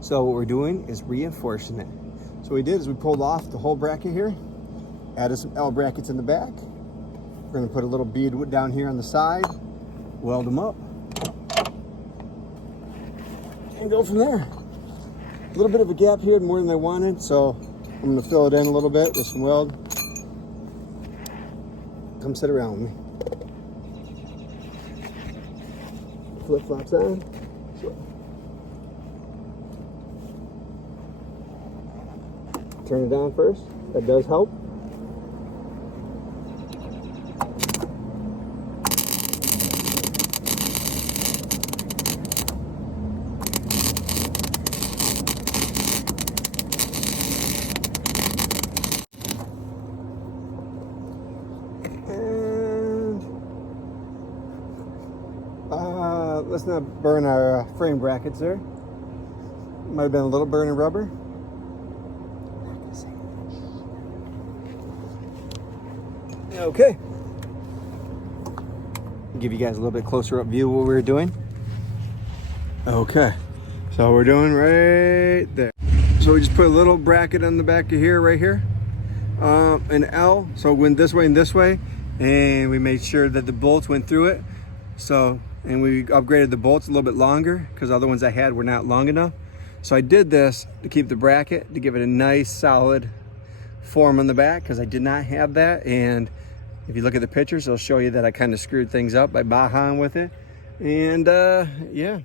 So what we're doing is reinforcing it. So what we did is we pulled off the whole bracket here, added some L brackets in the back. We're gonna put a little bead down here on the side, weld them up, and go from there. A little bit of a gap here, more than I wanted, so I'm gonna fill it in a little bit with some weld. Come sit around with me. Flip flops on. Turn it down first. That does help. Let's not burn our frame brackets there. Might have been a little burn in rubber. Okay. Give you guys a little bit closer up view of what we're doing. Okay. So we're doing right there. So we just put a little bracket on the back of here, right here. An L. So it went this way and this way. And we made sure that the bolts went through it. So, and we upgraded the bolts a little bit longer because other ones I had were not long enough. So I did this to keep the bracket, to give it a nice solid form on the back because I did not have that. And if you look at the pictures, it'll show you that I kind of screwed things up by bahaing with it. And yeah,